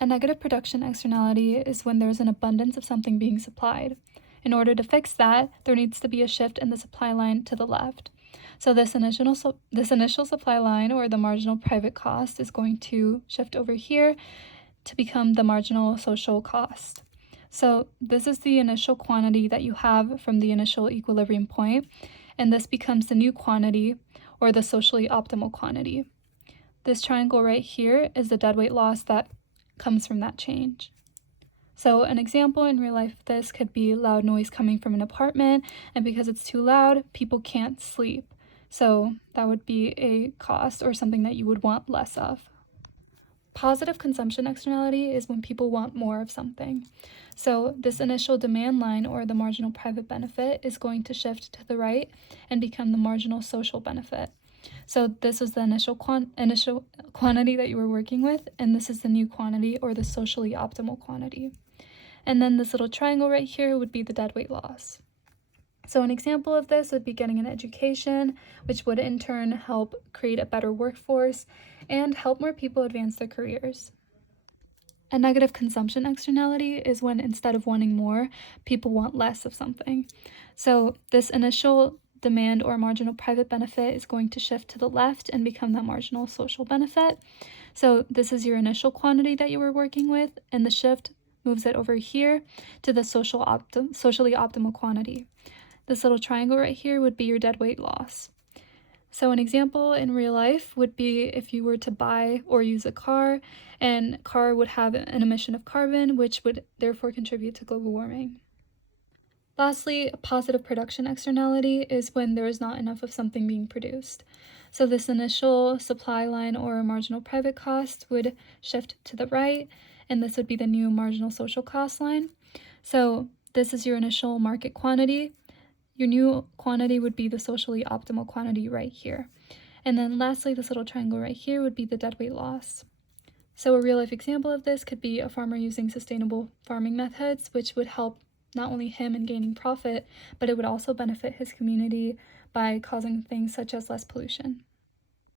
A negative production externality is when there's an abundance of something being supplied. In order to fix that, there needs to be a shift in the supply line to the left. So this initial supply line, or the marginal private cost, is going to shift over here to become the marginal social cost. So this is the initial quantity that you have from the initial equilibrium point, and this becomes the new quantity, or the socially optimal quantity. This triangle right here is the deadweight loss that comes from that change. So an example in real life of this could be loud noise coming from an apartment, and because it's too loud, people can't sleep. So that would be a cost or something that you would want less of. Positive consumption externality is when people want more of something. So this initial demand line, or the marginal private benefit, is going to shift to the right and become the marginal social benefit. So this is the initial quantity that you were working with, and this is the new quantity, or the socially optimal quantity. And then this little triangle right here would be the deadweight loss. So an example of this would be getting an education, which would in turn help create a better workforce and help more people advance their careers. A negative consumption externality is when instead of wanting more, people want less of something. So this initial demand or marginal private benefit is going to shift to the left and become that marginal social benefit. So this is your initial quantity that you were working with, and the shift moves it over here to the socially optimal quantity. This little triangle right here would be your deadweight loss. So an example in real life would be if you were to buy or use a car, and car would have an emission of carbon, which would therefore contribute to global warming. Lastly, a positive production externality is when there is not enough of something being produced. So this initial supply line, or marginal private cost, would shift to the right, and this would be the new marginal social cost line. So this is your initial market quantity. Your new quantity would be the socially optimal quantity right here. And then lastly, this little triangle right here would be the deadweight loss. So a real life example of this could be a farmer using sustainable farming methods, which would help not only him in gaining profit, but it would also benefit his community by causing things such as less pollution.